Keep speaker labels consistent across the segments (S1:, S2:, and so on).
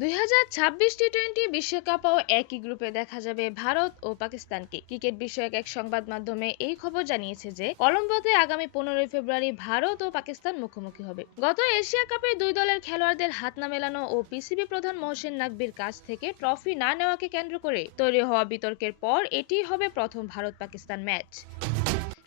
S1: দুই হাজার ছাব্বিশ টি টোয়েন্টি বিশ্বকাপও একই গ্রুপে দেখা যাবে ভারত ও পাকিস্তানকে। ক্রিকেট বিষয়ক এক সংবাদ মাধ্যমে এই খবর জানিয়েছে যে, কলম্বোতে আগামী পনেরোই ফেব্রুয়ারি ভারত ও পাকিস্তান মুখোমুখি হবে। গত এশিয়া কাপে দুই দলের খেলোয়াড়দের হাত না মেলানো ও পিসিবি প্রধান মহসিন নাকবির কাছ থেকে ট্রফি না নেওয়াকে কেন্দ্র করে তৈরি হওয়া বিতর্কের পর এটি হবে প্রথম ভারত পাকিস্তান ম্যাচ।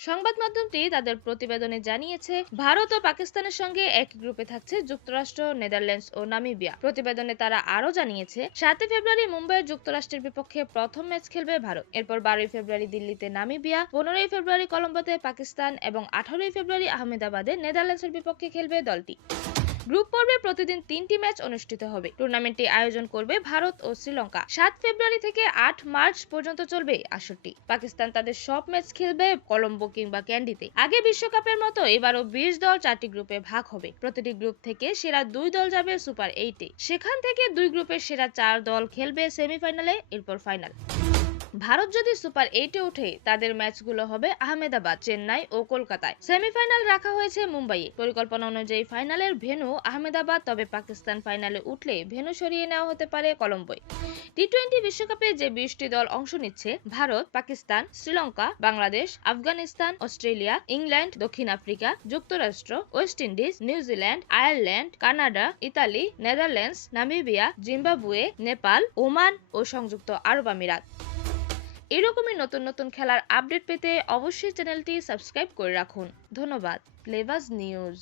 S1: সংবাদ মাধ্যমটি তাদের প্রতিবেদনে জানিয়েছে, ভারত ও পাকিস্তানের সঙ্গে এক গ্রুপে থাকছে যুক্তরাষ্ট্র, নেদারল্যান্ডস ও নামিবিয়া। প্রতিবেদনে তারা আরও জানিয়েছে, সাতই ফেব্রুয়ারি মুম্বাইয়ের যুক্তরাষ্ট্রের বিপক্ষে প্রথম ম্যাচ খেলবে ভারত। এরপর বারোই ফেব্রুয়ারি দিল্লিতে নামিবিয়া, পনেরোই ফেব্রুয়ারি কলম্বোতে পাকিস্তান এবং আঠারোই ফেব্রুয়ারি আহমেদাবাদে নেদারল্যান্ডসের বিপক্ষে খেলবে দলটি। গ্রুপ পর্বে প্রতিদিন তিনটি ম্যাচ অনুষ্ঠিত হবে। টুর্নামেন্টটি আয়োজন করবে ভারত ও শ্রীলঙ্কা। সাত ফেব্রুয়ারি থেকে আট মার্চ পর্যন্ত চলবে আসরটি। পাকিস্তান তাদের সব ম্যাচ খেলবে কলম্বো কিংবা ক্যান্ডিতে। আগে বিশ্বকাপের মতো এবারও বিশ দল চারটি গ্রুপে ভাগ হবে। প্রতিটি গ্রুপ থেকে সেরা দুই দল যাবে সুপার এইটে। সেখান থেকে দুই গ্রুপের সেরা চার দল খেলবে সেমিফাইনালে, এরপর ফাইনাল। ভারত যদি সুপার এইটে ওঠে, তাদের ম্যাচগুলো হবে আহমেদাবাদ, চেন্নাই ও কলকাতায়। সেমিফাইনাল রাখা হয়েছে মুম্বাইয়ে। পরিকল্পনা অনুযায়ী ফাইনালের ভেন্যু আহমেদাবাদ, তবে পাকিস্তান ফাইনালে উঠলে ভেনু সরিয়ে নেওয়া হতে পারে কলম্বোয়। টি টোয়েন্টি বিশ্বকাপে যে বিশটি দল অংশ নিচ্ছে, ভারত, পাকিস্তান, শ্রীলঙ্কা, বাংলাদেশ, আফগানিস্তান, অস্ট্রেলিয়া, ইংল্যান্ড, দক্ষিণ আফ্রিকা, যুক্তরাষ্ট্র, West Indies New Zealand Ireland, Canada, Italy, Netherlands, Namibia, Zimbabwe, Nepal, Oman ও সংযুক্ত আরব আমিরাত। এরকমই নতুন নতুন খেলার আপডেট পেতে অবশ্যই চ্যানেলটি সাবস্ক্রাইব করে রাখুন। ধন্যবাদ। Playbaz news.